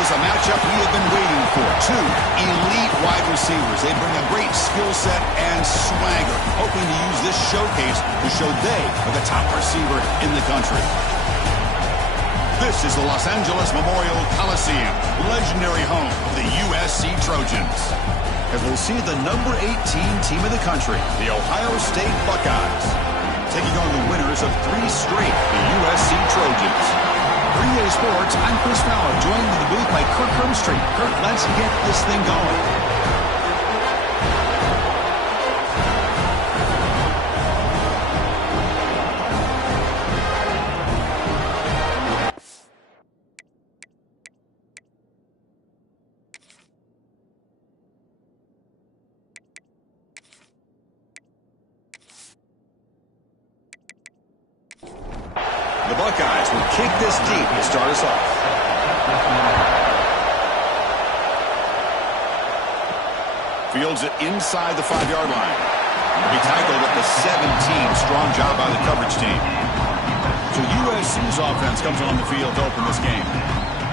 is a matchup we have been waiting for. Two elite wide receivers. They bring a great skill set and swagger, hoping to use this showcase to show they are the top receiver in the country. This is the Los Angeles Memorial Coliseum, legendary home of the USC Trojans. As we'll see the number 18 team in the country, the Ohio State Buckeyes, taking on the winners of 3 straight, the USC Trojans. 3A Sports, I'm Chris Fowler, joined in the booth by Kirk Hermstreet. Kirk, let's get this thing going. The Buckeyes will kick this deep to start us off. Fields it inside the 5-yard line. He'll be tackled at the 17. Strong job by the coverage team. So USC's offense comes on the field to open this game.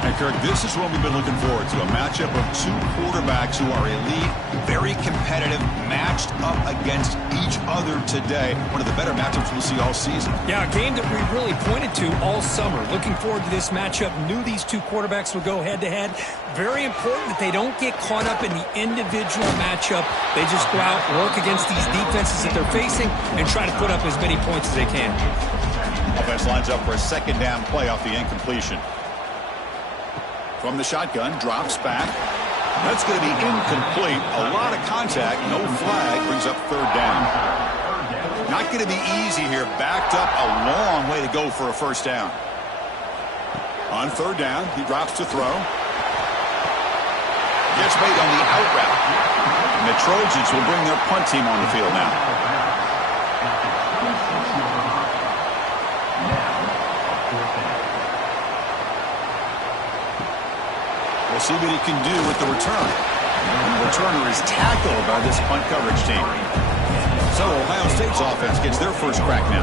And Kirk, this is what we've been looking forward to, a matchup of 2 quarterbacks who are elite, very competitive, matched up against each other today. One of the better matchups we'll see all season. Yeah, a game that we really pointed to all summer. Looking forward to this matchup. Knew these 2 quarterbacks would go head-to-head. Very important that they don't get caught up in the individual matchup. They just go out, work against these defenses that they're facing, and try to put up as many points as they can. Offense lines up for a 2nd down play off the incompletion. From the shotgun, drops back. That's going to be incomplete. A lot of contact, no flag, brings up 3rd down. Not going to be easy here. Backed up a long way to go for a 1st down. On 3rd down, he drops to throw. Gets made on the out route. And the Trojans will bring their punt team on the field now. We'll see what he can do with the return. And the returner is tackled by this punt coverage team. So Ohio State's offense gets their first crack now.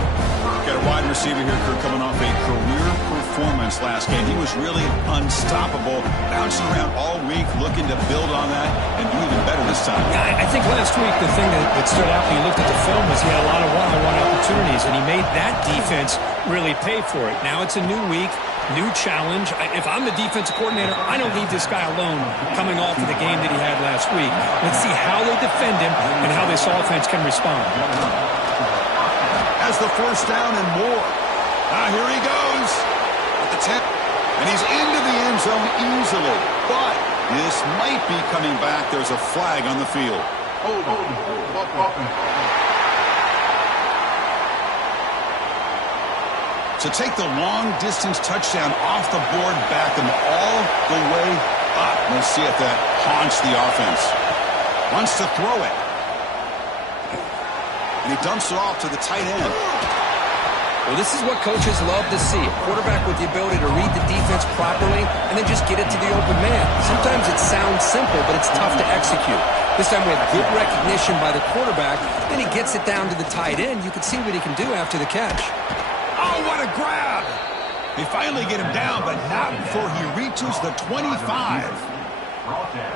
Got a wide receiver here, Kirk, coming off a career performance last game. He was really unstoppable, bouncing around all week, looking to build on that and do even better this time. Yeah, I think last week the thing that stood out when you looked at the film was he had a lot of one-on-one opportunities, and he made that defense really pay for it. Now it's a new week. New challenge. If I'm the defensive coordinator, I don't leave this guy alone coming off of the game that he had last week. Let's see how they defend him and how this offense can respond. As the 1st down and more. Here he goes. At the 10. And he's into the end zone easily. But this might be coming back. There's a flag on the field. To take the long-distance touchdown off the board, back him all the way up. We'll see if that haunts the offense. Wants to throw it. And he dumps it off to the tight end. Well, this is what coaches love to see. A quarterback with the ability to read the defense properly and then just get it to the open man. Sometimes it sounds simple, but it's tough to execute. This time we have good recognition by the quarterback. Then he gets it down to the tight end. You can see what he can do after the catch. Oh, what a grab! They finally get him down, but not before he reaches the 25.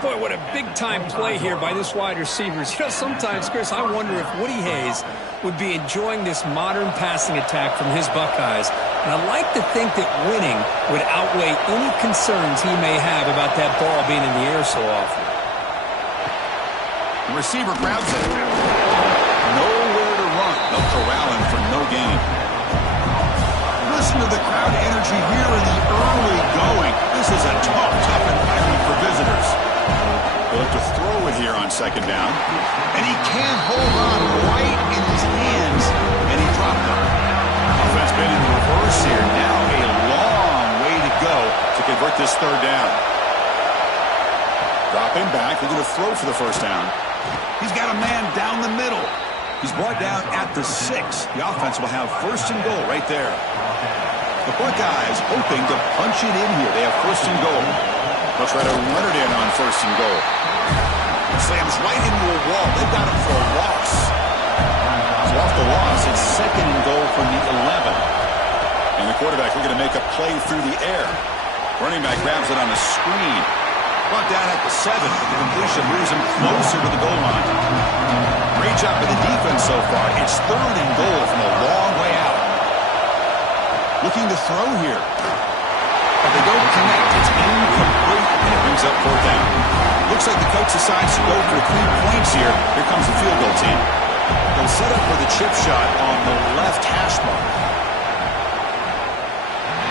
Boy, what a big-time play here by this wide receivers. You know, sometimes, Chris, I wonder if Woody Hayes would be enjoying this modern passing attack from his Buckeyes. And I like to think that winning would outweigh any concerns he may have about that ball being in the air so often. The receiver grabs it. Nowhere to run. They'll corral him for no gain. Listen to the crowd energy here in the early going. This is a tough environment for visitors. They'll have to throw it here on 2nd down. And he can't hold on right in his hands. And he dropped it. Offense been in reverse here. Now a long way to go to convert this 3rd down. Dropping back. They're going to throw for the 1st down. He's got a man down the middle. He's brought down at the 6. The offense will have 1st and goal right there. The Buckeyes hoping to punch it in here. They have 1st and goal. They'll try to run it in on 1st and goal. Slams right into a wall. They've got him for a loss. So off the loss, it's 2nd and goal from the 11. And the quarterback looking to make a play through the air. Running back grabs it on a screen. Brought down at the 7. The completion moves him closer to the goal line. Great job by the defense so far. It's 3rd and goal from a long way out. Looking to throw here. But they don't connect. It's incomplete, and it brings up 4th down. Looks like the coach decides to go for 3 points here. Here comes the field goal team. They'll set up for the chip shot on the left hash mark.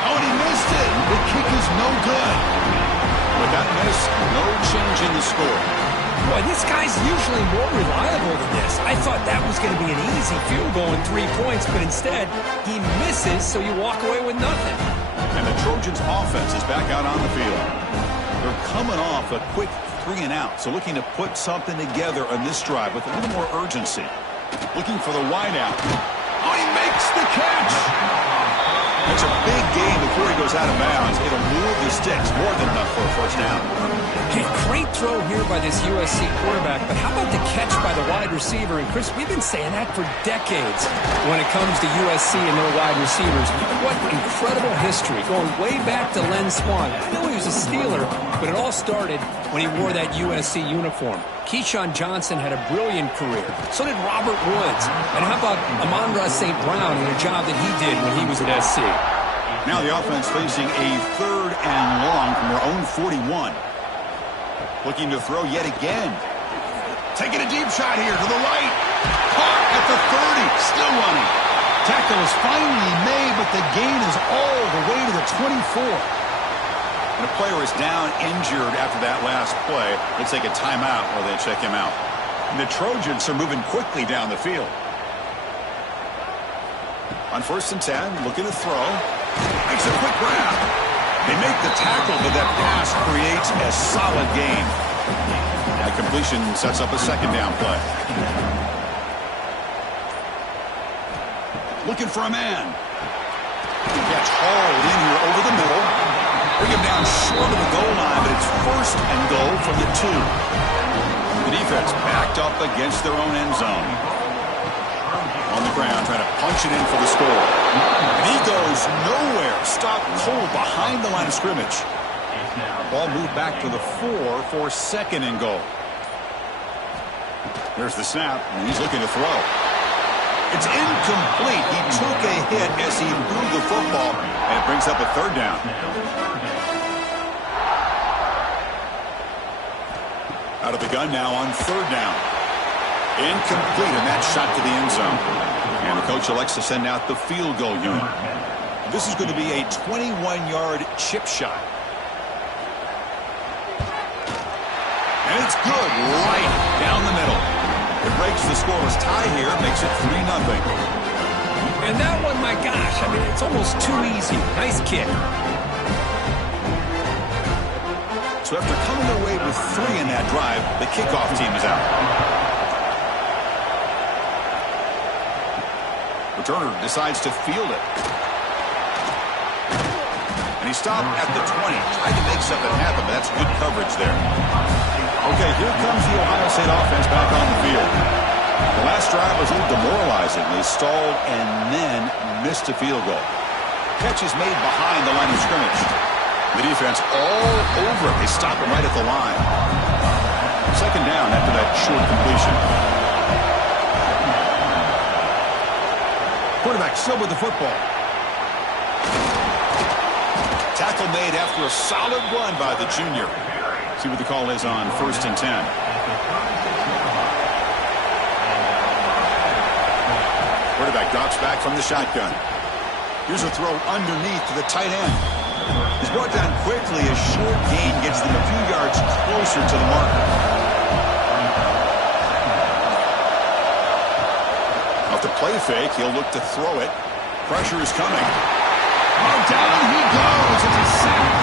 Oh, and he missed it. The kick is no good. With that miss, no change in the score. Boy, this guy's usually more reliable than this. I thought that was going to be an easy field goal in 3 points, but instead, he misses, so you walk away with nothing. And the Trojans' offense is back out on the field. They're coming off a quick 3 and out, so looking to put something together on this drive with a little more urgency. Looking for the wide out. Oh, he makes the catch! It's a big gain before he goes out of bounds. It'll move the sticks more than enough for a 1st down. Hey, great throw here by this USC quarterback, but how about the catch by the wide receiver? And, Chris, we've been saying that for decades when it comes to USC and their wide receivers. What incredible history, going way back to Len Swan. I know he was a Steeler, but it all started when he wore that USC uniform. Keyshawn Johnson had a brilliant career. So did Robert Woods. And how about Amon-Ra St. Brown and the job that he did when he was at SC? Now the offense facing a 3rd and long from their own 41. Looking to throw yet again. Taking a deep shot here to the right. Caught at the 30. Still running. Tackle is finally made, but the gain is all the way to the 24. And a player is down injured after that last play. They'll take a timeout while they check him out. And the Trojans are moving quickly down the field. On 1st and 10, looking to throw. Makes a quick grab. They make the tackle, but that pass creates a solid gain. That completion sets up a 2nd down play. Looking for a man. Gets hauled in here over the middle. Bring him down short of the goal line, but it's 1st and goal from the 2. The defense backed up against their own end zone. On the ground, trying to punch it in for the score. And he goes nowhere. Stopped cold behind the line of scrimmage. Ball moved back to the 4 for 2nd and goal. There's the snap, and he's looking to throw. It's incomplete. He took a hit as he threw the football, and it brings up a 3rd down. Out of the gun now on 3rd down. Incomplete, and that shot to the end zone. And the coach elects to send out the field goal unit. This is going to be a 21-yard chip shot. And it's good right down the middle. It breaks the scoreless tie here, makes it 3-0. And that one, my gosh, I mean, it's almost too easy. Nice kick. So after coming away with 3 in that drive, the kickoff team is out. Returner decides to field it. And he stopped at the 20. Tried to make something happen, but that's good coverage there. Okay, here comes the Ohio State offense back on the field. The last drive was a little demoralizing. They stalled and then missed a field goal. Catch is made behind the line of scrimmage. The defense all over it. They stop him right at the line. 2nd down after that short completion. Quarterback still with the football. Tackle made after a solid run by the junior. See what the call is on 1st and 10. Quarterback drops back from the shotgun. Here's a throw underneath to the tight end. He's brought down quickly. A short gain gets them a few yards closer to the marker. Off the play fake, he'll look to throw it. Pressure is coming. Oh, down he goes. It's a sack.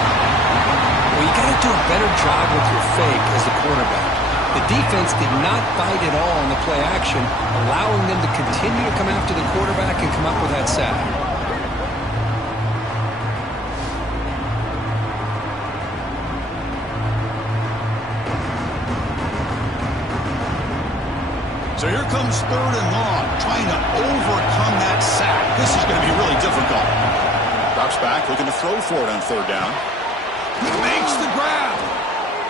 Well, you got to do a better job with your fake as the quarterback. The defense did not bite at all on the play action, allowing them to continue to come after the quarterback and come up with that sack. So here comes 3rd and long, trying to overcome that sack. This is going to be really difficult. Drops back, looking to throw for it on 3rd down. He makes the grab.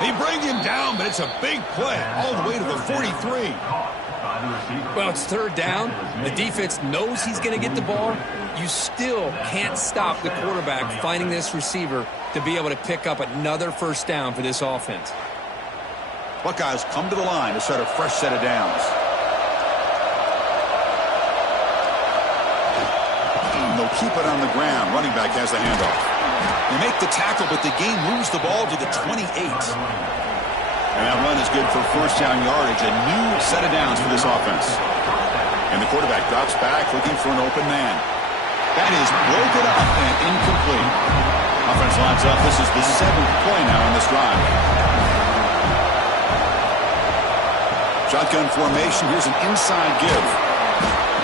They bring him down, but it's a big play all the way to the 43. Well, it's third down. The defense knows he's going to get the ball. You still can't stop the quarterback finding this receiver to be able to pick up another first down for this offense. Buckeyes come to the line to start a fresh set of downs. They'll keep it on the ground. Running back has the handoff. They make the tackle, but the game moves the ball to the 28. And that run is good for first down yardage. A new set of downs for this offense. And the quarterback drops back looking for an open man. That is broken up and incomplete. Offense lines up. This is the 7th play now on this drive. Shotgun formation. Here's an inside give.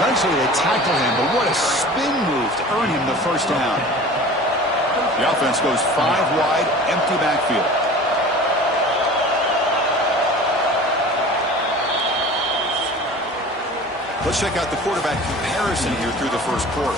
Eventually they tackle him, but what a spin move to earn him the first down. The offense goes 5 wide, empty backfield. Let's check out the quarterback comparison here through the first quarter.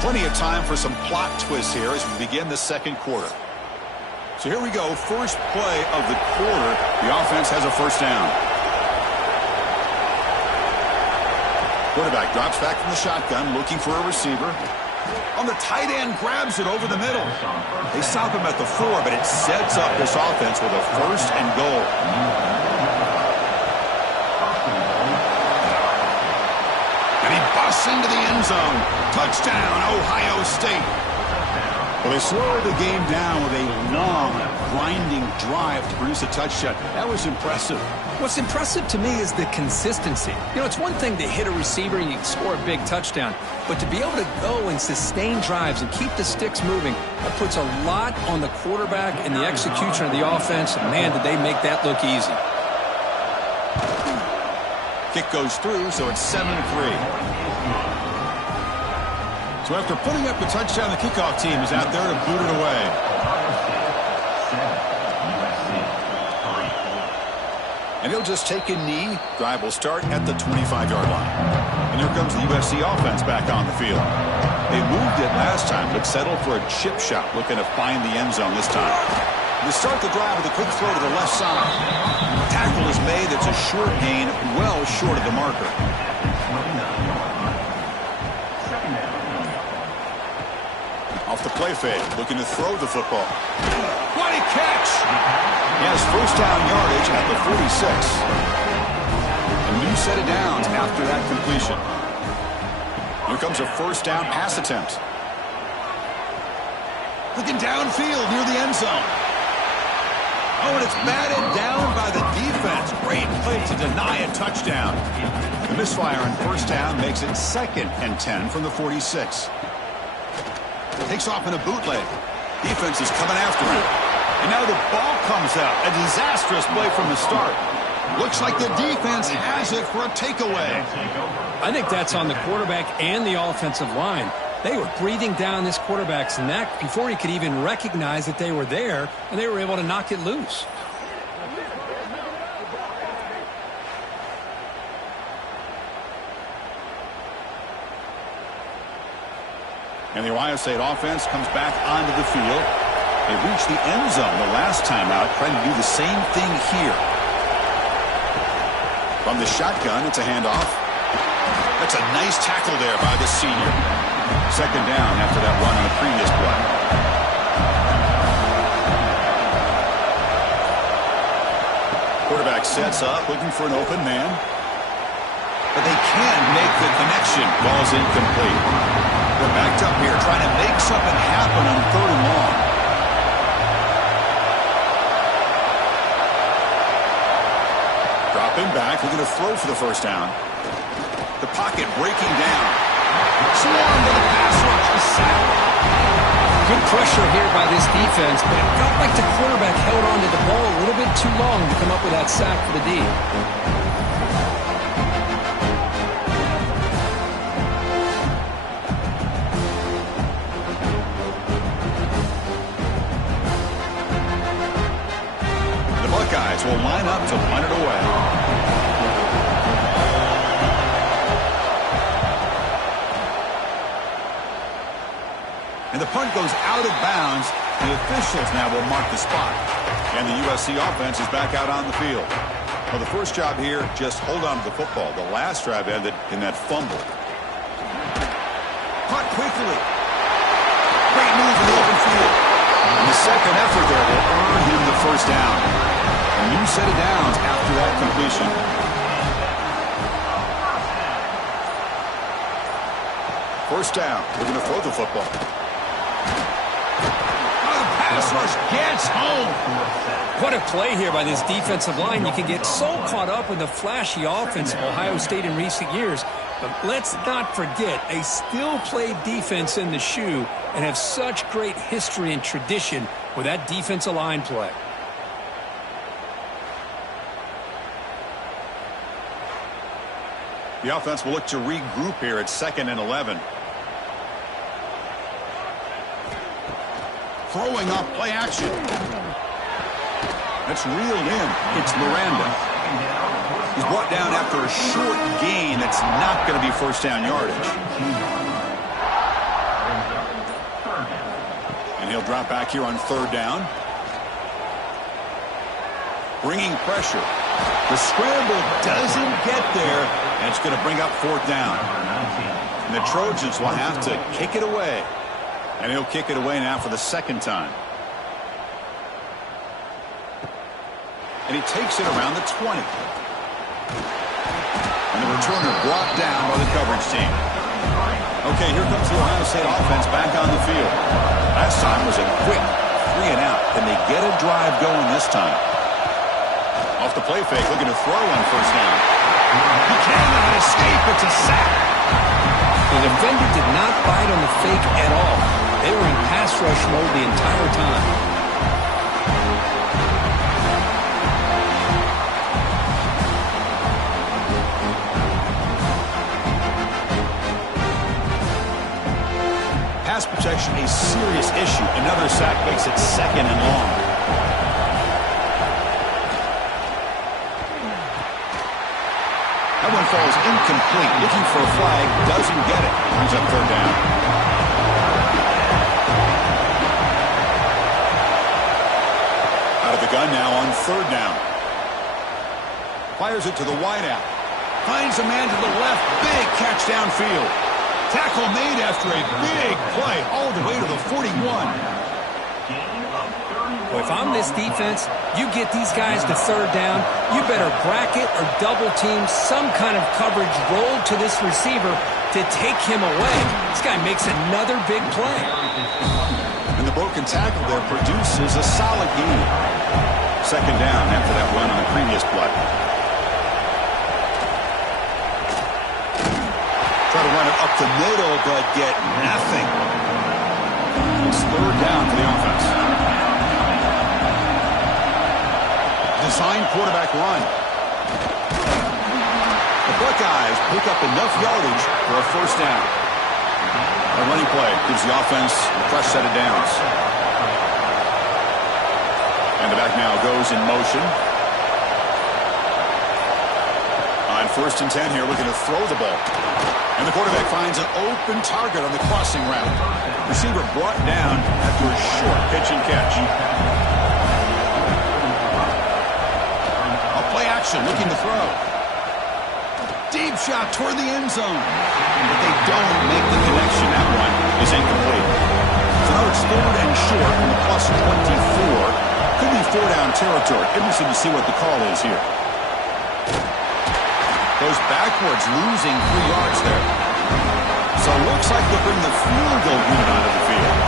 Plenty of time for some plot twists here as we begin the second quarter. So here we go, first play of the quarter. The offense has a first down. Quarterback drops back from the shotgun, looking for a receiver. On the tight end, grabs it over the middle. They stop him at the 4, but it sets up this offense with a first and goal. And he busts into the end zone. Touchdown, Ohio State. Well, they slowed the game down with a long, grinding drive to produce a touchdown. That was impressive. What's impressive to me is the consistency. You know, it's one thing to hit a receiver and you can score a big touchdown, but to be able to go and sustain drives and keep the sticks moving, that puts a lot on the quarterback and the execution of the offense. And man, did they make that look easy. Kick goes through, so it's 7-3. So after putting up the touchdown, the kickoff team is out there to boot it away. And he'll just take a knee. Drive will start at the 25-yard line. And here comes the USC offense back on the field. They moved it last time, but settled for a chip shot, looking to find the end zone this time. They start the drive with a quick throw to the left side. Tackle is made. It's a short gain, well short of the marker. Off the play fake, looking to throw the football. What a catch! He has first down yardage at the 46. A new set of downs after that completion. Here comes a first down pass attempt. Looking downfield near the end zone. Oh, and it's batted down by the defense. Great play to deny a touchdown. The misfire on first down makes it 2nd and 10 from the 46. Takes off in a bootleg. Defense is coming after him. And now the ball comes out. A disastrous play from the start. Looks like the defense has it for a takeaway. I think that's on the quarterback and the offensive line. They were breathing down this quarterback's neck before he could even recognize that they were there, and they were able to knock it loose. And the Ohio State offense comes back onto the field. They reached the end zone the last time out, trying to do the same thing here. From the shotgun, it's a handoff. That's a nice tackle there by the senior. Second down after that run on the previous play. Quarterback sets up, looking for an open man. But they can't make the connection. Ball's incomplete. They're backed up here, trying to make something happen on 3rd and long. Dropping back, looking to throw for the first down. The pocket breaking down. Swarm to the pass rush, the sack. Good pressure here by this defense, but it felt like the quarterback held on to the ball a little bit too long to come up with that sack for the D. defense will line up to punt it away. And the punt goes out of bounds. The officials now will mark the spot. And the USC offense is back out on the field. Well, the first job here, just hold on to the football. The last drive ended in that fumble. Caught quickly. Great move in the open field. And the second effort there will earn him the first down. A new set of downs after that completion. First down. We're going to throw the football. Pass rush gets home. What a play here by this defensive line. You can get so caught up in the flashy offense of Ohio State in recent years. But let's not forget, they still play defense in the shoe and have such great history and tradition with that defensive line play. The offense will look to regroup here at 2nd and 11. Throwing up play action. That's reeled in. It's Miranda. He's brought down after a short gain that's not going to be first down yardage. And he'll drop back here on 3rd down. Bringing pressure. The scramble doesn't get there, and it's going to bring up 4th down. And the Trojans will have to kick it away. And he'll kick it away now for the 2nd time. And he takes it around the 20. And the returner brought down by the coverage team. Okay, here comes the Ohio State offense back on the field. Last time was a quick 3 and out. Can they get a drive going this time? Off the play fake, looking to throw on 1st down. He cannot escape. It's a sack. The defender did not bite on the fake at all. They were in pass rush mode the entire time. Pass protection a serious issue. Another sack makes it 2nd and long. That one falls incomplete. Looking for a flag. Doesn't get it. Brings up 3rd down. Out of the gun now on 3rd down. Fires it to the wideout. Finds a man to the left. Big catch downfield. Tackle made after a big play all the way to the 41. Well, if I'm this defense, you get these guys to 3rd down, you better bracket or double team some kind of coverage roll to this receiver to take him away. This guy makes another big play. And the broken tackle there produces a solid gain. 2nd down after that run on the previous play. Try to run it up the middle, but get nothing. It's 3rd down for the offense. Design quarterback run. The Buckeyes pick up enough yardage for a 1st down. A running play gives the offense a fresh set of downs. And the back now goes in motion. On 1st and 10 here, looking to throw the ball. And the quarterback finds an open target on the crossing route. Receiver brought down after a short pitch and catch. A play action, looking to throw. Deep shot toward the end zone. But they don't make the connection. That one is incomplete. So now it's 3rd and short from the plus 24. Could be 4-down territory. Interesting to see what the call is here. Goes backwards, losing 3 yards there. So it looks like they'll bring the field goal unit onto the field.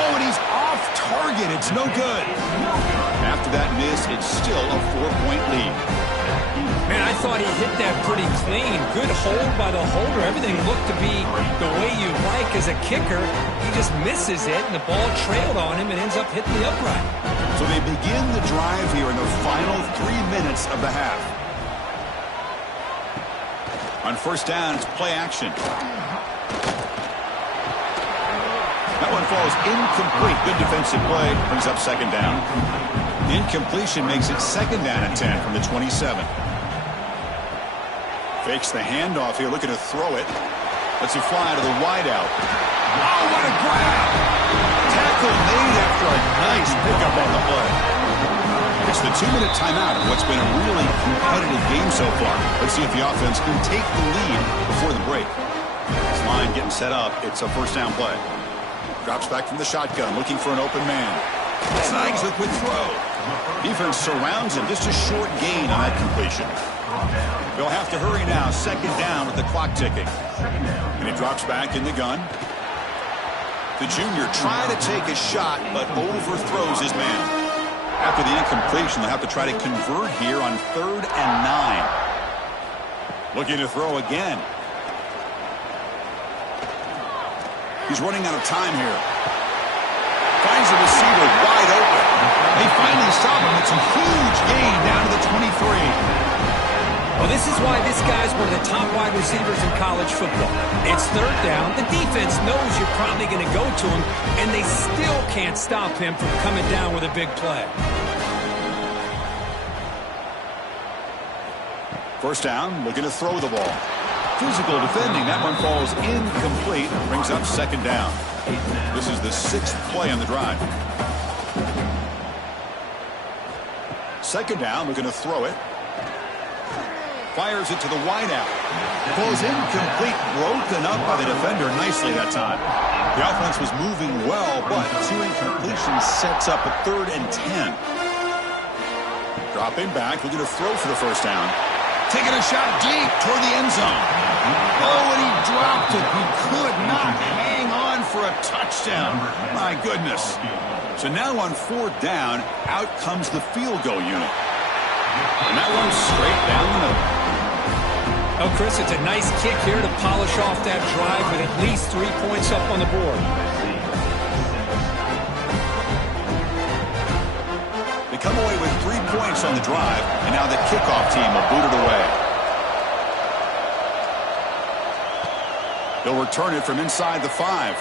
Oh, and he's off target. It's no good. After that miss, it's still a 4-point lead. Man, I thought he hit that pretty clean. Good hold by the holder. Everything looked to be the way you like as a kicker. He just misses it, and the ball trailed on him and ends up hitting the upright. So they begin the drive here in the final 3 minutes of the half. On 1st down, it's play action. falls incomplete. Good defensive play. Brings up second down. The incompletion makes it second down and 10 from the 27. Fakes the handoff here, looking to throw it. Lets it fly to the wideout. Oh, what a grab! Tackle made after a nice pickup on the play. It's the 2-minute timeout of what's been a really competitive game so far. Let's see if the offense can take the lead before the break. This line getting set up. It's a first down play. Drops back from the shotgun, looking for an open man. Snags a quick throw. Defense surrounds him. Just a short gain on that completion. They'll have to hurry now. Second down with the clock ticking. And he drops back in the gun. The junior trying to take a shot, but overthrows his man. After the incompletion, they'll have to try to convert here on 3rd and 9. Looking to throw again. He's running out of time here. Finds the receiver wide open. They finally stop him. It's a huge gain down to the 23. Well, this is why this guy's one of the top wide receivers in college football. It's 3rd down. The defense knows you're probably going to go to him, and they still can't stop him from coming down with a big play. First down, looking to throw the ball. Physical defending. That one falls incomplete. Brings up second down. This is the 6th play on the drive. Second down, looking to throw it. Fires it to the wideout. Falls incomplete, broken up by the defender nicely that time. The offense was moving well, but 2 incompletions sets up a 3rd and 10. Dropping back, looking to throw for the first down. Taking a shot deep toward the end zone. Oh, and he dropped it. He could not hang on for a touchdown. My goodness. So now on 4th down, out comes the field goal unit. And that one's straight down the middle. Oh, Chris, it's a nice kick here to polish off that drive with at least 3 points up on the board. They come away with 3 points on the drive, and now the kickoff team will boot it away. They'll return it from inside the 5.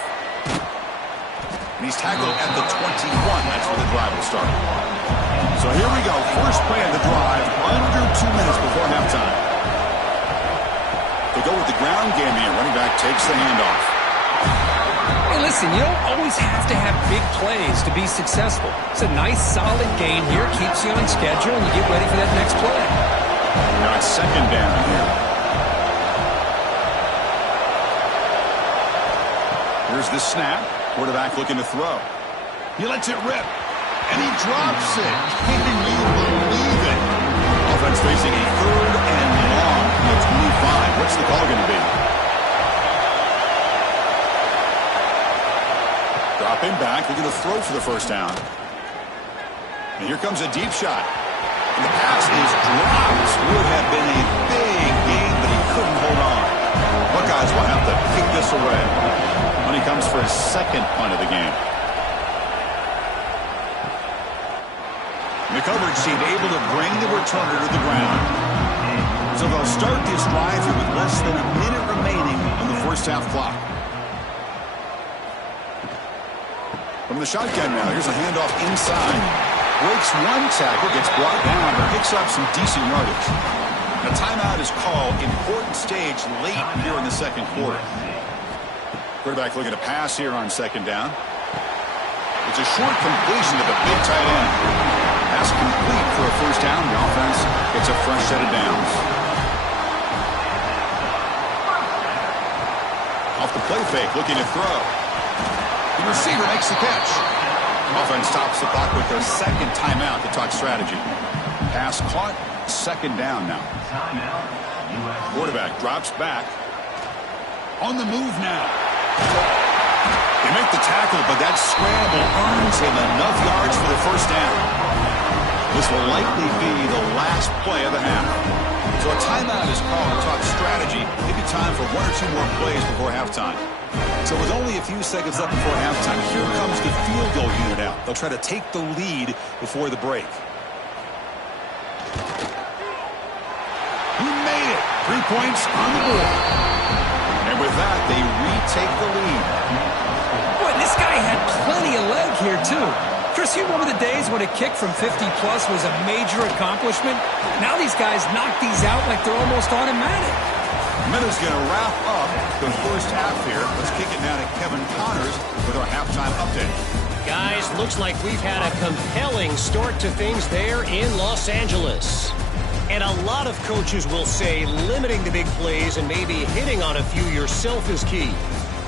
And he's tackled at the 21. That's where the drive will start. So here we go. First play of the drive, under 2 minutes before halftime. They go with the ground game here. Running back takes the handoff. Hey, listen, you don't always have to have big plays to be successful. It's a nice, solid gain here. Keeps you on schedule, and you get ready for that next play. Now it's second down here. Here's the snap. Quarterback looking to throw. He lets it rip. And he drops it. Can you believe it? Offense facing a 3rd and long. No, 25. What's the call going to be? Dropping back. Looking to throw for the first down. And here comes a deep shot. And the pass is dropped. Would have been a big gain, but he couldn't hold on. Buckeyes will have to kick this away. When he comes for his 2nd punt of the game. The coverage team able to bring the returner to the ground. So they'll start this drive here with less than a minute remaining on the first half clock. From the shotgun now, here's a handoff inside. Breaks one tackle, gets brought down, but picks up some decent yardage. A timeout is called. Important stage late here in the 2nd quarter. Quarterback looking to pass here on 2nd down. It's a short completion to the big tight end. Pass complete for a first down. The offense gets a fresh set of downs. Off the play fake, looking to throw. The receiver makes the catch. Offense stops the clock with their 2nd timeout to talk strategy. Pass caught, 2nd down now. Quarterback drops back. On the move now. They make the tackle, but that scramble earns him enough yards for the first down. This will likely be the last play of the half. So a timeout is called to talk strategy. Maybe time for 1 or 2 more plays before halftime. So with only a few seconds left before halftime, here comes the field goal unit out. They'll try to take the lead before the break. He made it. 3 points on the board. And with that, they retake the lead. Boy, this This guy had plenty of leg here, too. Chris, you remember the days when a kick from 50-plus was a major accomplishment? Now these guys knock these out like they're almost automatic. Minute's going to wrap up the first half here. Let's kick it now to Kevin Connors with our halftime update. Guys, looks like we've had a compelling start to things there in Los Angeles. And a lot of coaches will say limiting the big plays and maybe hitting on a few yourself is key.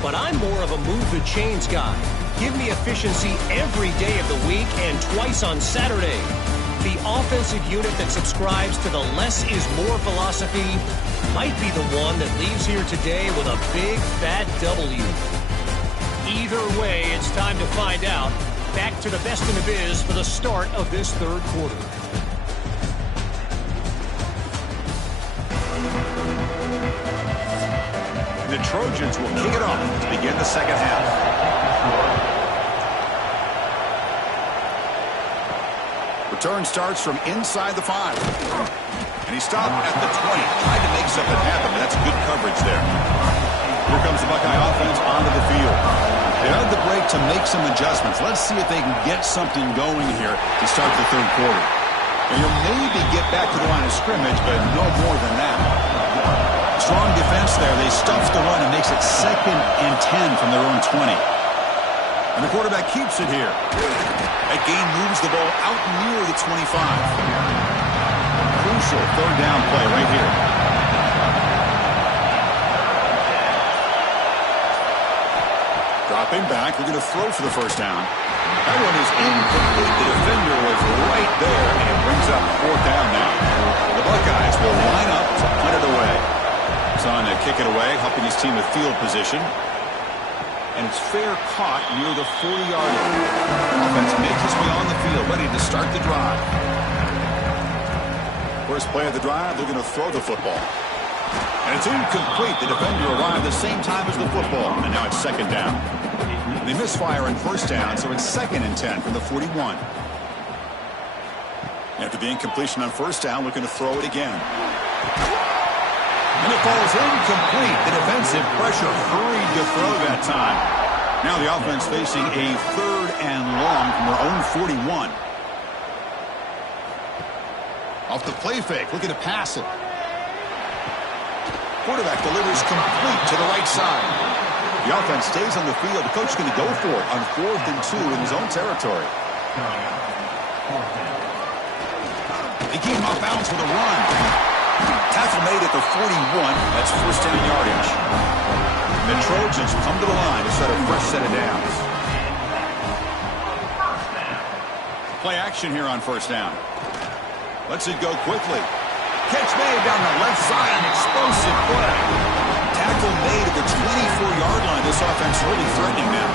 But I'm more of a move-the-chains guy. Give me efficiency every day of the week and twice on Saturday. The offensive unit that subscribes to the less is more philosophy might be the one that leaves here today with a big, fat W. Either way, it's time to find out. Back to the best in the biz for the start of this third quarter. The Trojans will kick it off to begin the second half. Return starts from inside the 5. And he stopped at the 20. Tried to make something happen, but that's good coverage there. Here comes the Buckeye offense onto the field. They had the break to make some adjustments. Let's see if they can get something going here to start the third quarter. And you'll maybe get back to the line of scrimmage, but no more than that. Strong defense there. They stuff the run and makes it 2nd and 10 from their own 20. And the quarterback keeps it here. That gain moves the ball out near the 25. Crucial third down play right here. Dropping back. We're going to throw for the first down. That one is incomplete. The defender was right there, and it brings up 4th down now. The Buckeyes will line up to punt it away. He's on to kick it away, helping his team with field position. And it's fair caught near the 40-yard line. Offense makes its way on the field, ready to start the drive. First play of the drive, they're going to throw the football. And it's incomplete. The defender arrived the same time as the football, and now it's 2nd down. They misfire in first down, so it's 2nd and 10 from the 41. After the incompletion on first down, looking to throw it again. And it falls incomplete. The defensive pressure hurried to throw that time. Now the offense facing a 3rd and long from their own 41. Off the play fake, looking to pass it. Quarterback delivers complete to the right side. The offense stays on the field. The coach is going to go for it on 4th and 2 in his own territory. They keep him off bounds with a run. Tackle made at the 41. That's first down yardage. The Trojans come to the line to set a fresh set of downs. Play action here on first down. Lets it go quickly. Catch made down the left side. An explosive play. Tackle made at the 24-yard line. This offense really threatening now.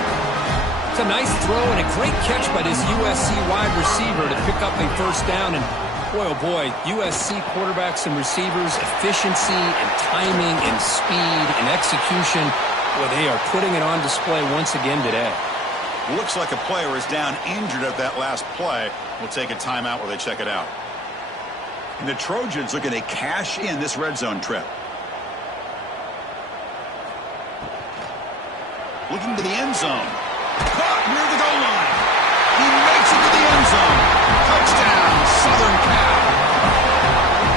It's a nice throw and a great catch by this USC wide receiver to pick up a first down. And boy, oh boy, USC quarterbacks and receivers, efficiency and timing and speed and execution. Boy, they are putting it on display once again today. Looks like a player is down injured at that last play. We'll take a timeout while they check it out. And the Trojans looking to cash in this red zone trip. Looking to the end zone. Caught near the goal line. He makes it to the end zone. Touchdown, Southern Cal.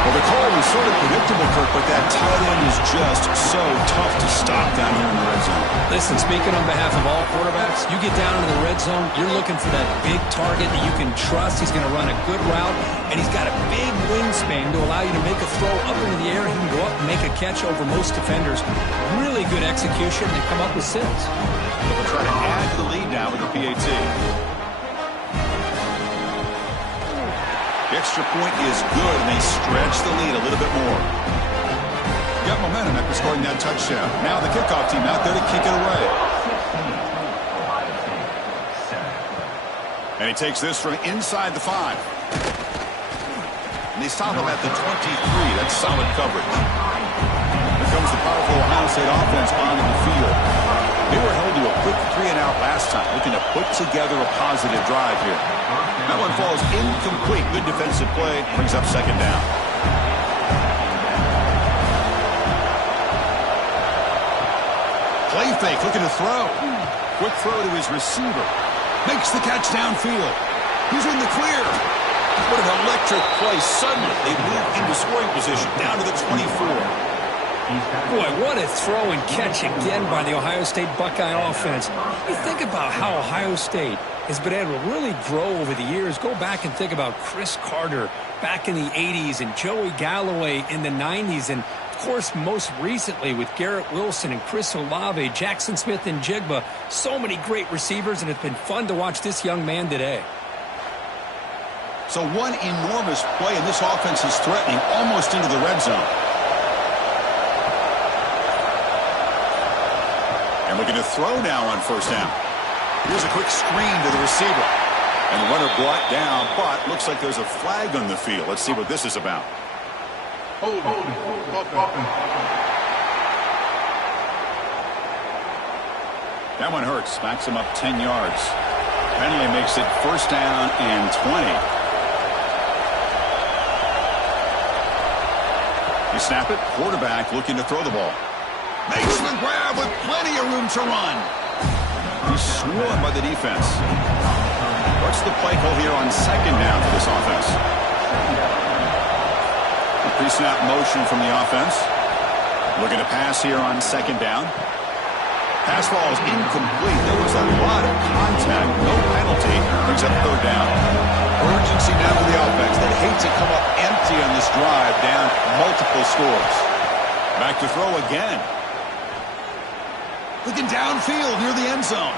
Well, the call was sort of predictable, Kirk, but that tight end is just so tough to stop down here in the red zone. Listen, speaking on behalf of all quarterbacks, you get down into the red zone, you're looking for that big target that you can trust. He's going to run a good route, and he's got a big wingspan to allow you to make a throw up into the air. He can go up and make a catch over most defenders. Really good execution. They come up with 6. They'll try to add to the lead now with the PAT. The extra point is good, and they stretch the lead a little bit more. Got momentum after scoring that touchdown. Now the kickoff team out there to kick it away. And he takes this from inside the 5. And they stop him at the 23. That's solid coverage. Here comes the powerful Ohio State offense onto the field. They were held to a quick 3-and-out last time, looking to put together a positive drive here. That one falls incomplete. Good defensive play. Brings up 2nd down. Play fake, looking to throw. Quick throw to his receiver. Makes the catch downfield. He's in the clear. What an electric play. Suddenly, they move into scoring position down to the 24. Boy, what a throw and catch again by the Ohio State Buckeye offense. You think about how Ohio State has been able to really grow over the years. Go back and think about Chris Carter back in the 80s and Joey Galloway in the 90s. And, of course, most recently with Garrett Wilson and Chris Olave, Jackson Smith and Jigba. So many great receivers, and it's been fun to watch this young man today. So one enormous play, and this offense is threatening almost into the red zone. And looking to throw now on first down. Here's a quick screen to the receiver. And the runner brought down, but looks like there's a flag on the field. Let's see what this is about. That one hurts. Backs him up 10 yards. Penalty makes it first down and 20. You snap it. Quarterback looking to throw the ball. Makes the grab with plenty of room to run. He's swarmed by the defense. What's the play call here on second down for this offense? A pre-snap motion from the offense. Looking to pass here on second down. Pass ball is incomplete. There was a lot of contact. No penalty. Brings up third down. Urgency now for the offense. They hate to come up empty on this drive, down multiple scores. Back to throw again. Looking downfield near the end zone.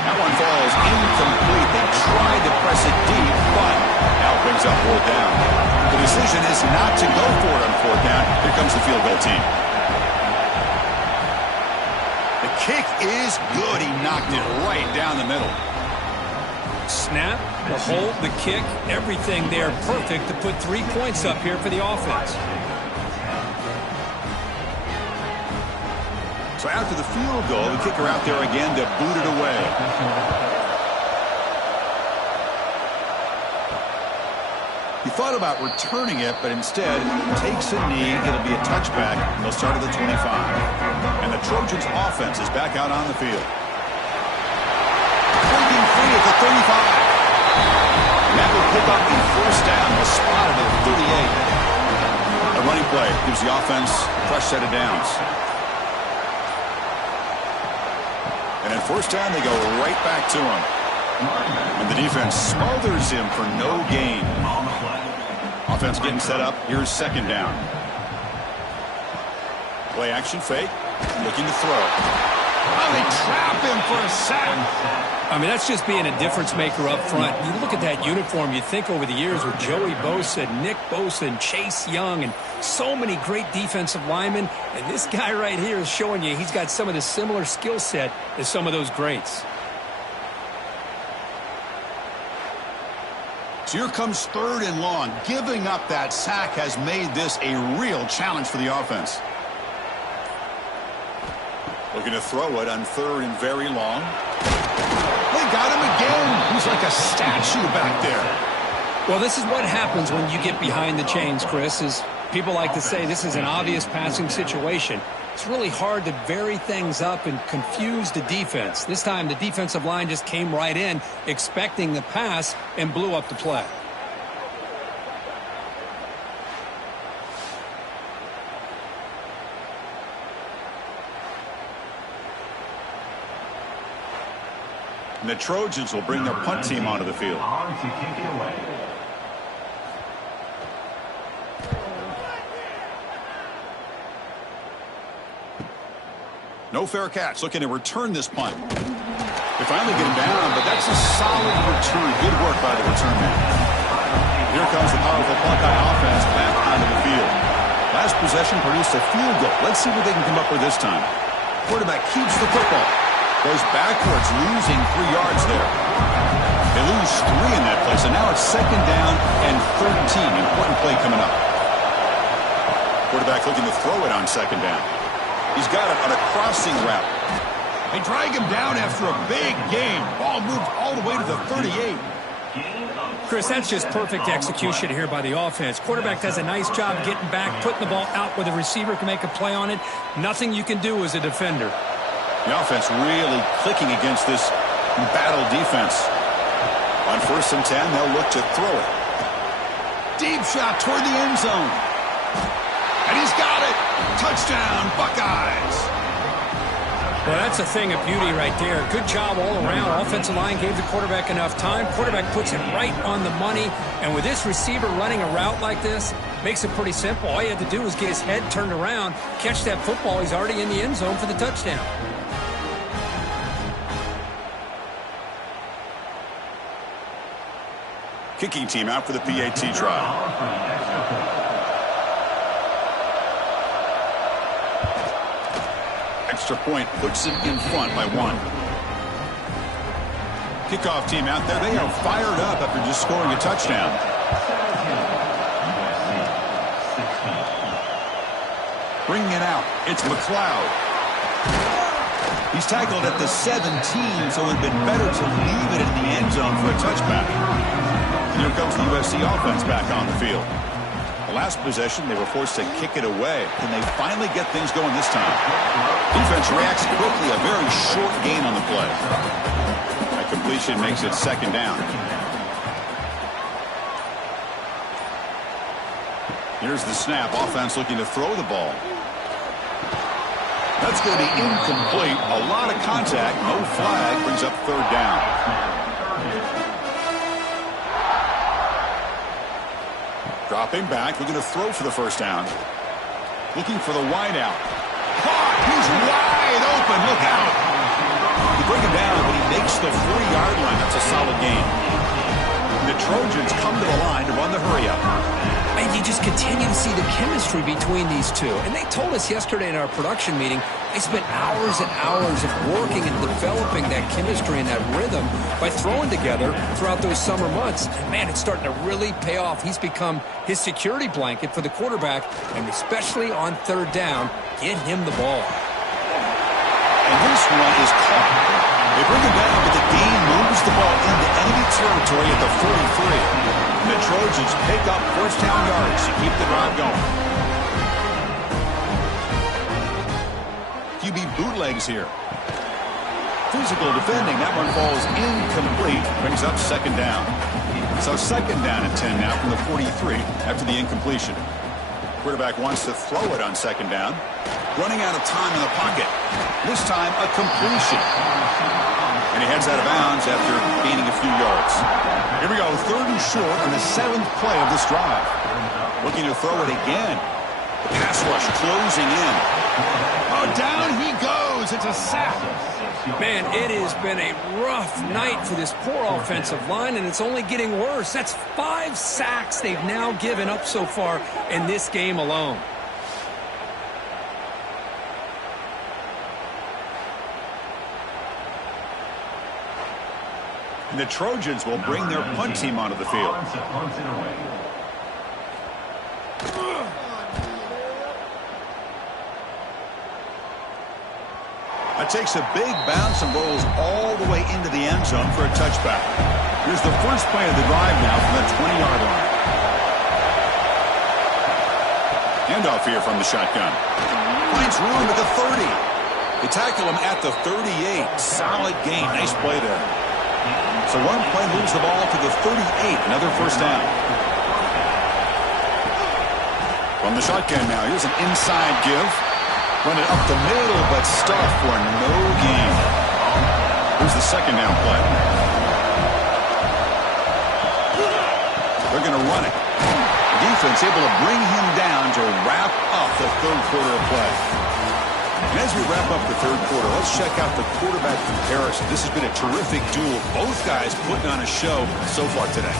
That one falls incomplete. They tried to press it deep, but now it brings up fourth down. The decision is not to go for it on fourth down. Here comes the field goal team. The kick is good. He knocked it right down the middle. Snap, the hold, the kick, everything there perfect to put 3 points up here for the offense. So after the field goal, the kicker out there again to boot it away. He thought about returning it, but instead takes a knee. It'll be a touchback. They'll start at the 25. And the Trojans' offense is back out on the field. Breaking free at the 35. And that will pick up the first down. They'll spot it at the 38. A running play gives the offense a fresh set of downs. And at first down, they go right back to him. And the defense smothers him for no gain. Offense getting set up. Here's second down. Play action fake. Looking to throw. Oh, they trap him for a sack. I mean, that's just being a difference maker up front. You look at that uniform, you think over the years with Joey Bosa, Nick Bosa, and Chase Young, and so many great defensive linemen. And this guy right here is showing you he's got some of the similar skill set as some of those greats. So here comes third and long. Giving up that sack has made this a real challenge for the offense. Looking to throw it on third and very long. They got him again. He's like a statue back there. Well, this is what happens when you get behind the chains, Chris, is people like to say this is an obvious passing situation. It's really hard to vary things up and confuse the defense. This time the defensive line just came right in expecting the pass and blew up the play. And the Trojans will bring their punt team onto the field. No fair catch. Looking to return this punt. They finally get him down, but that's a solid return. Good work by the return man. Here comes the powerful Buckeye offense back onto the field. Last possession produced a field goal. Let's see what they can come up with this time. Quarterback keeps the football. Goes backwards, losing 3 yards there. They lose 3 in that play, so now it's second down and 13. Important play coming up. Quarterback looking to throw it on second down. He's got it on a crossing route. They drag him down after a big game. Ball moved all the way to the 38. Chris, that's just perfect execution here by the offense. Quarterback does a nice job getting back, putting the ball out where the receiver can make a play on it. Nothing you can do as a defender. The offense really clicking against this battle defense. On 1st and 10, they'll look to throw it. Deep shot toward the end zone. And he's got it. Touchdown, Buckeyes. Well, that's a thing of beauty right there. Good job all around. Offensive line gave the quarterback enough time. Quarterback puts it right on the money. And with this receiver running a route like this, makes it pretty simple. All you have to do is get his head turned around, catch that football. He's already in the end zone for the touchdown. Kicking team out for the PAT try. Extra point puts it in front by 1. Kickoff team out there. They are fired up after just scoring a touchdown. Bringing it out. It's McLeod. He's tackled at the 17, so it would have been better to leave it in the end zone for a touchback. And here comes the USC offense back on the field. The last possession, they were forced to kick it away. Can they finally get things going this time? Defense reacts quickly. A very short gain on the play. That completion makes it 2nd down. Here's the snap. Offense looking to throw the ball. That's going to be incomplete. A lot of contact. No flag. Brings up 3rd down. Dropping back, looking to throw for the 1st down. Looking for the wide out. Caught! He's wide open. Look out. You bring him down, but he makes the 40-yard line. That's a solid gain. The Trojans come to the line to run the hurry-up. And you just continue to see the chemistry between these two. And they told us yesterday in our production meeting, they spent hours and hours of working and developing that chemistry and that rhythm by throwing together throughout those summer months. And, man, it's starting to really pay off. He's become his security blanket for the quarterback, and especially on 3rd down, get him the ball. And this one is caught. They bring him down, but the game moves the ball into enemy territory at the 43. And the Trojans pick up 1st down yards to keep the drive going. QB bootlegs here. Physical defending. That one falls incomplete. Brings up 2nd down. So 2nd down and 10 now from the 43 after the incompletion. Quarterback wants to throw it on 2nd down. Running out of time in the pocket. This time a completion. And he heads out of bounds after gaining a few yards. Here we go, 3rd and short on the 7th play of this drive. Looking to throw it again. The pass rush closing in. Oh, down he goes. It's a sack. Man, it has been a rough night for this poor offensive line, and it's only getting worse. That's 5 sacks they've now given up so far in this game alone. And the Trojans will bring their punt team onto the field. That takes a big bounce and rolls all the way into the end zone for a touchback. Here's the first play of the drive now from the 20-yard line. Handoff here from the shotgun. Finds room at the 30. They tackle him at the 38. Solid gain. Nice play there. So one play moves the ball to the 38. Another 1st down. From the shotgun now. Here's an inside give. Run it up the middle, but stuffed for no gain. Here's the 2nd down play. They're going to run it. Defense able to bring him down to wrap up the 3rd quarter of play. And as we wrap up the 3rd quarter, let's check out the quarterback comparison. This has been a terrific duel. Both guys putting on a show so far today.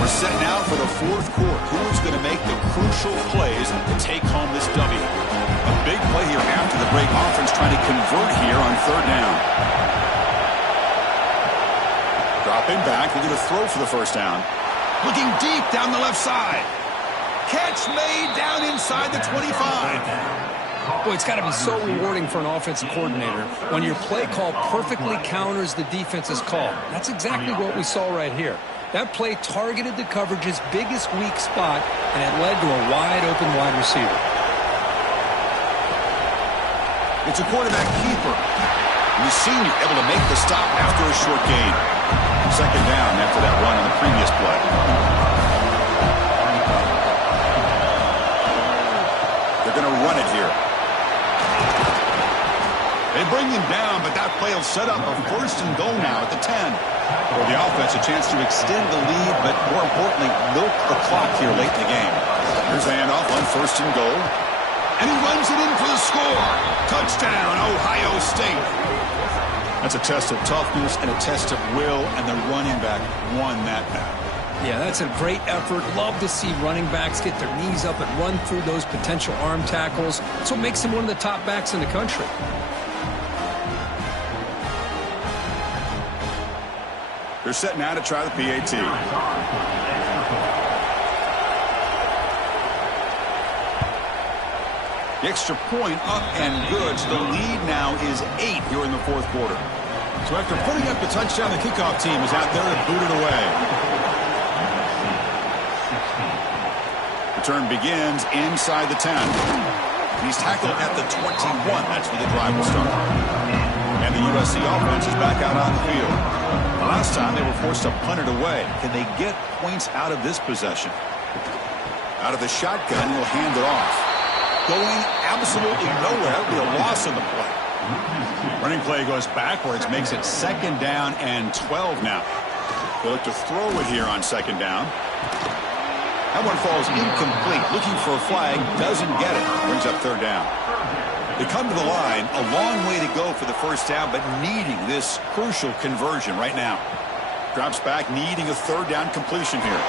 We're set now for the 4th quarter. Who's going to make the crucial plays to take home this W? A big play here after the break. Offense trying to convert here on 3rd down. Dropping back. We're going to throw for the 1st down. Looking deep down the left side. Catch made down inside the 25. Boy, it's got to be so rewarding for an offensive coordinator when your play call perfectly counters the defense's call. That's exactly what we saw right here. That play targeted the coverage's biggest weak spot, and it led to a wide-open wide receiver. It's a quarterback keeper. And the senior able to make the stop after a short gain. Second down after that run on the previous play. They're going to run it here. They bring him down, but that play will set up a first and goal now at the 10. For the offense, a chance to extend the lead, but more importantly, milk the clock here late in the game. Here's the handoff on first and goal. And he runs it in for the score. Touchdown, Ohio State. That's a test of toughness and a test of will, and the running back won that battle. Yeah, that's a great effort. Love to see running backs get their knees up and run through those potential arm tackles. That's what makes him one of the top backs in the country. They're set now to try the PAT. The extra point up and good. So the lead now is 8 here in the fourth quarter. So after putting up the touchdown, the kickoff team is out there to boot it away. Return begins inside the 10. He's tackled at the 21. That's where the drive will start. And the USC offense is back out on the field. The last time they were forced to punt it away. Can they get points out of this possession? Out of the shotgun, he'll hand it off. Going absolutely nowhere. That would be a loss in the play. Running play goes backwards, makes it second down and 12 now. They look to throw it here on second down. That one falls incomplete. Looking for a flag, doesn't get it. Brings up third down. They come to the line, a long way to go for the first down, but needing this crucial conversion right now. Drops back, needing a third down completion here.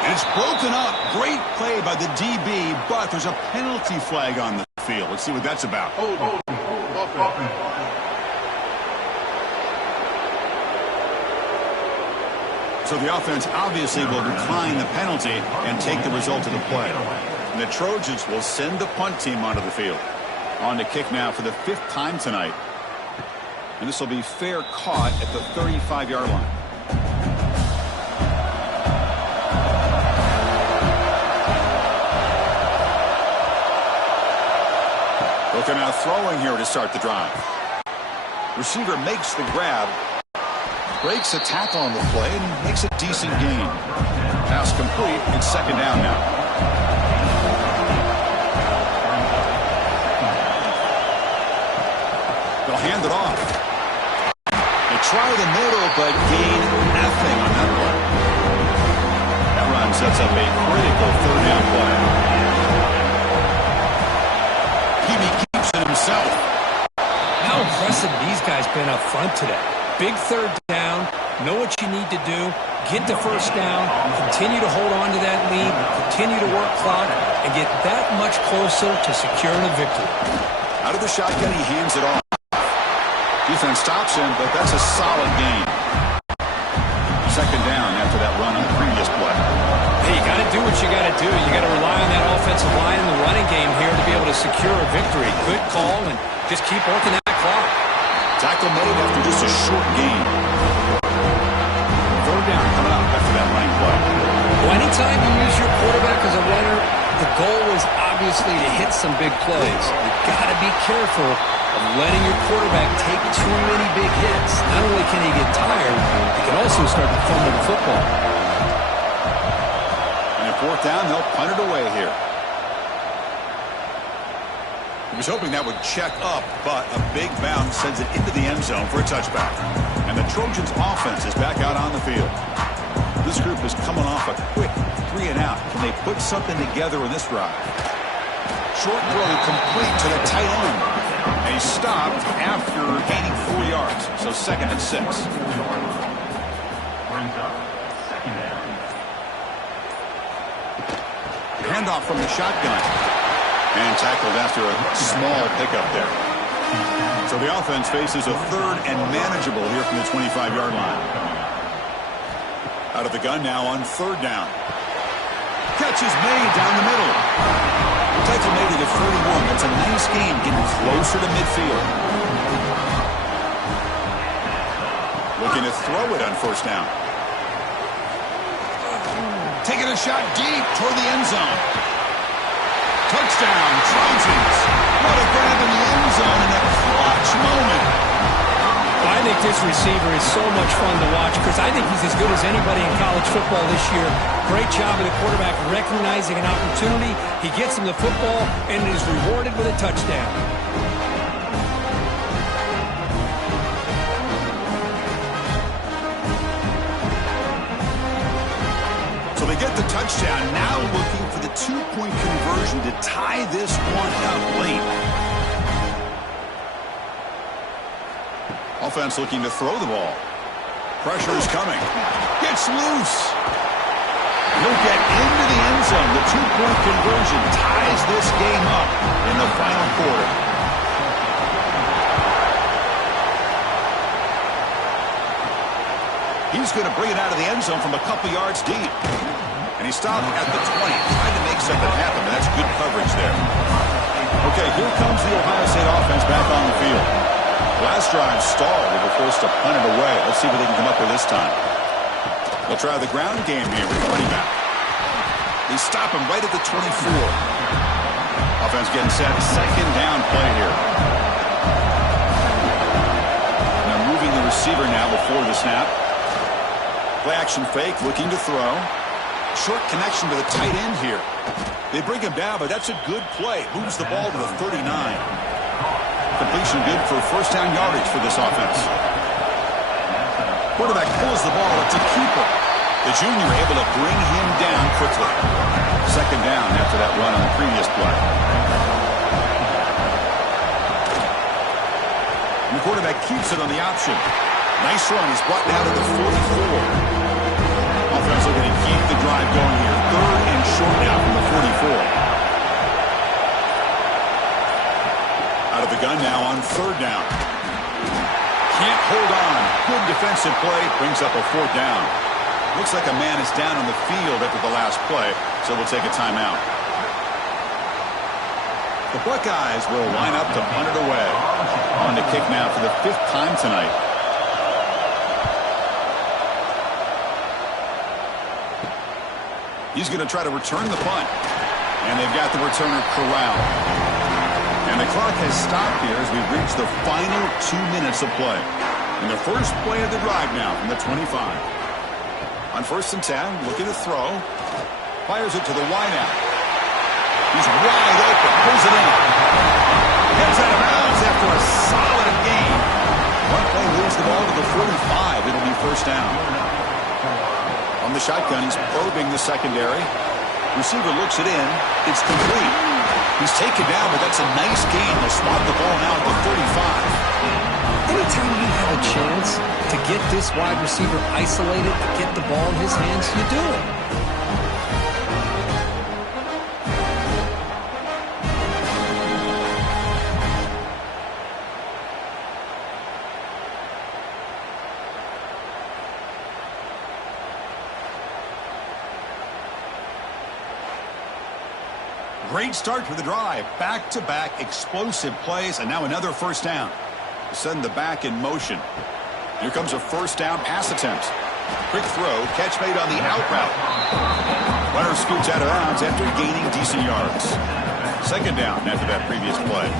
And it's broken up. Great play by the DB, but there's a penalty flag on the field. Let's see what that's about. So the offense obviously will decline the penalty and take the result of the play. And the Trojans will send the punt team onto the field. On to kick now for the 5th time tonight. And this will be fair caught at the 35-yard line. Looking out throwing here to start the drive. Receiver makes the grab. Breaks a tackle on the play and makes a decent gain. Pass complete. It's second down now. They'll hand it off. They try the middle, but gain nothing on that one. That run sets up a critical third down play. He keeps it himself. How impressive these guys been up front today. Big third down, know what you need to do, get the first down, continue to hold on to that lead, continue to work clock, and get that much closer to securing a victory. Out of the shotgun, he hands it off. Defense stops him, but that's a solid gain. Second down after that run on the previous play. Hey, you got to do what you got to do. You got to rely on that offensive line in the running game here to be able to secure a victory. Good call, and just keep working that clock. Tackle made after just a short gain. Third down coming up after that running play. Well, anytime you use your quarterback as a runner, the goal is obviously to hit some big plays. You've got to be careful of letting your quarterback take too many big hits. Not only can he get tired, he can also start to fumble the football. And at fourth down, they'll punt it away here. He was hoping that would check up, but a big bounce sends it into the end zone for a touchback. And the Trojans' offense is back out on the field. This group is coming off a quick 3 and out. Can they put something together in this drive? Short throw complete to the tight end. And he stopped after gaining 4 yards. So second and 6. Handoff from the shotgun. And tackled after a small pickup there. So the offense faces a third and manageable here from the 25-yard line. Out of the gun now on third down. Catch catch is made down the middle. Takes him maybe to 31. That's a nice game, getting closer to midfield. Looking to throw it on first down. Taking a shot deep toward the end zone. Touchdown, Trojans. What a grab in the end zone in a clutch moment. I think this receiver is so much fun to watch because I think he's as good as anybody in college football this year. Great job of the quarterback recognizing an opportunity. He gets him the football and is rewarded with a touchdown. So they get the touchdown, now looking for the two-point conversion to tie this one up late. Offense looking to throw the ball. Pressure is coming. Gets loose. He'll get into the end zone. The two-point conversion ties this game up in the final quarter. He's going to bring it out of the end zone from a couple yards deep. And he stopped at the 20, trying to make something happen, but that's good coverage there. Okay, here comes the Ohio State offense back on the field. Last drive stalled. They were forced to punt it away. Let's see what they can come up with this time. They'll try the ground game here with the running back. They stop him right at the 24. Offense getting set. Second down play here. And they're moving the receiver now before the snap. Play action fake, looking to throw. Short connection to the tight end here. They bring him down, but that's a good play. Moves the ball to the 39. Completion good for first down yardage for this offense. Quarterback pulls the ball. It's a keeper. The junior able to bring him down quickly. Second down after that run on the previous play. And the quarterback keeps it on the option. Nice run. He's brought down to the 44. Offense looking to keep the drive going here. Third and short now from the 44. Out of the gun now on third down. Can't hold on. Good defensive play. Brings up a fourth down. Looks like a man is down on the field after the last play, so we'll take a timeout. The Buckeyes will line up to punt it away. On to kick now for the fifth time tonight. He's going to try to return the punt. And they've got the returner corralled. And the clock has stopped here as we reach the final 2 minutes of play. And the first play of the drive now from the 25. On first and 10, looking to throw. Fires it to the wideout. He's wide open. Pulls it in. Gets out of bounds after a solid gain. One play moves the ball to the 45. It'll be first down. On the shotgun, he's probing the secondary. Receiver looks it in. It's complete. He's taken down, but that's a nice gain. They'll swat the ball now at the 35. Anytime you have a chance to get this wide receiver isolated, to get the ball in his hands, you do it. Great start to the drive. Back-to-back explosive plays, and now another first down. Send the back in motion. Here comes a first down pass attempt. Quick throw, catch made on the out route. Runner scoots out of bounds after gaining decent yards. Second down after that previous play.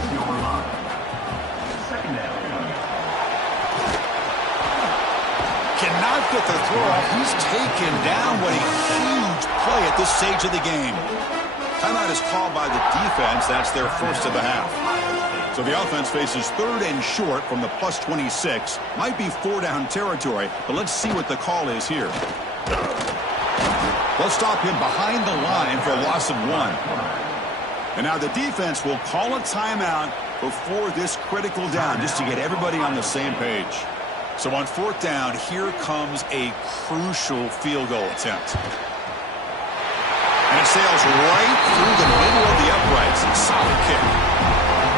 Cannot get the throw off. He's taken down. What a huge play at this stage of the game. Timeout is called by the defense. That's their first of the half. So the offense faces third and short from the plus 26. Might be four-down territory, but let's see what the call is here. They'll stop him behind the line for a loss of 1. And now the defense will call a timeout before this critical down, just to get everybody on the same page. So on fourth down, here comes a crucial field goal attempt. And it sails right through the middle of the uprights. Solid kick.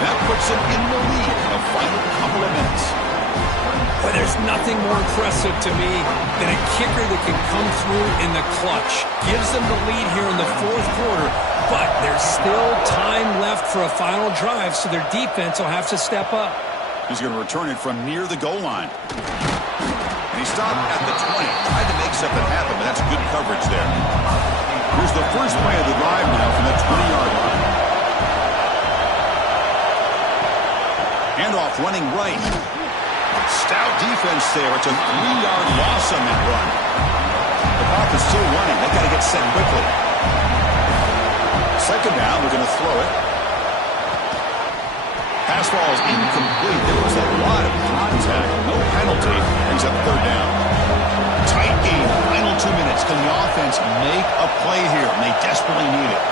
That puts him in the lead in the final couple of minutes. Well, Boy, there's nothing more impressive to me than a kicker that can come through in the clutch. Gives them the lead here in the fourth quarter, but there's still time left for a final drive, so their defense will have to step up. He's going to return it from near the goal line. And he stopped at the 20. Tried to make something happen, but that's good coverage there. Here's the first play of the drive now from the 20-yard line. Handoff running right. Stout defense there. It's a 3-yard loss on that run. The clock is still running. They got to get set quickly. Second down, we're going to throw it. Pass ball is incomplete. There was a lot of contact. No penalty. Brings up third down. Tight game. Final 2 minutes. Can the offense make a play here? And they desperately need it.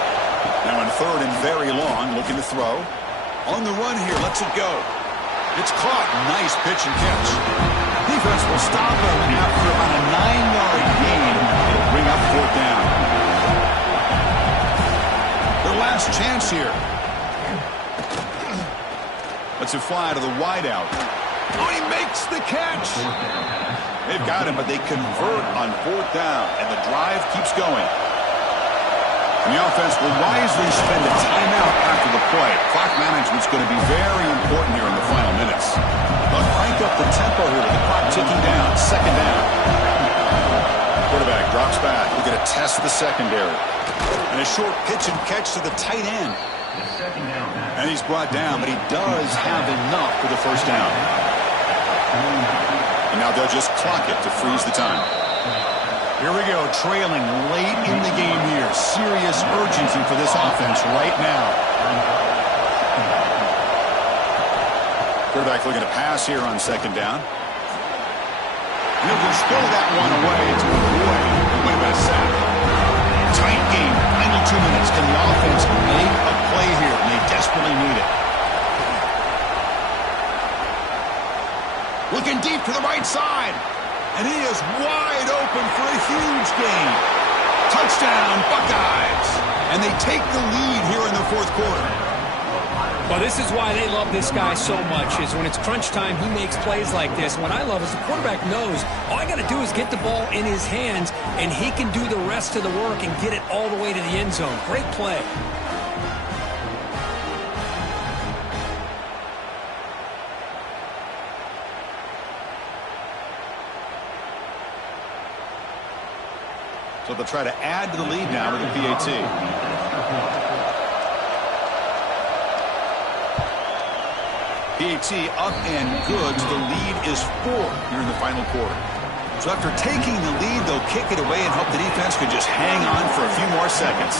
Now in third and very long, looking to throw. On the run here. Lets it go. It's caught. Nice pitch and catch. Defense will stop him after about a 9-yard gain. It'll bring up fourth down. Their last chance here. Lets it fly to the wideout. Oh, he makes the catch. They've got him, but they convert on fourth down, and the drive keeps going. And the offense will wisely spend a timeout after the play. Clock management's going to be very important here in the final minutes. They'll crank up the tempo here with the clock ticking down. Second down. Quarterback drops back. We're going to test the secondary. And a short pitch and catch to the tight end. And he's brought down, but he does have enough for the first down. And now they'll just clock it to freeze the time. Here we go, trailing late in the game here. Serious urgency for this offense right now. Quarterback looking to pass here on second down. He'll just throw that one away to avoid a sack. Tight game, final 2 minutes. Can the offense make a play here? And they desperately need it. Looking deep to the right side. And he is wide open for a huge gain. Touchdown, Buckeyes. And they take the lead here in the fourth quarter. Well, this is why they love this guy so much, is when it's crunch time, he makes plays like this. What I love is the quarterback knows all I got to do is get the ball in his hands, and he can do the rest of the work and get it all the way to the end zone. Great play. So they'll try to add to the lead now with the PAT. PAT up and good. So the lead is 4 here in the final quarter. So after taking the lead, they'll kick it away and hope the defense can just hang on for a few more seconds.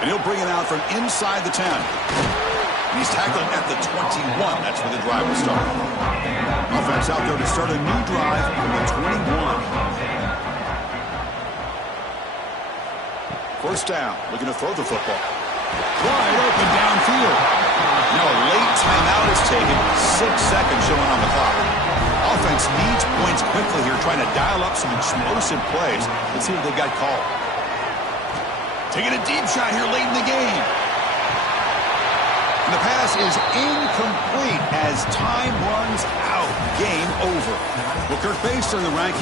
And he'll bring it out from inside the 10. And he's tackled at the 21. That's where the drive will start. Offense out there to start a new drive from the 21. First down, looking to throw the football. Wide open downfield. Now a late timeout is taken. 6 seconds showing on the clock. Offense needs points quickly here, trying to dial up some explosive plays. Let's see what they've got called. Taking a deep shot here late in the game. And the pass is incomplete as time runs out. Game over. Well, Kirk, based on the ranking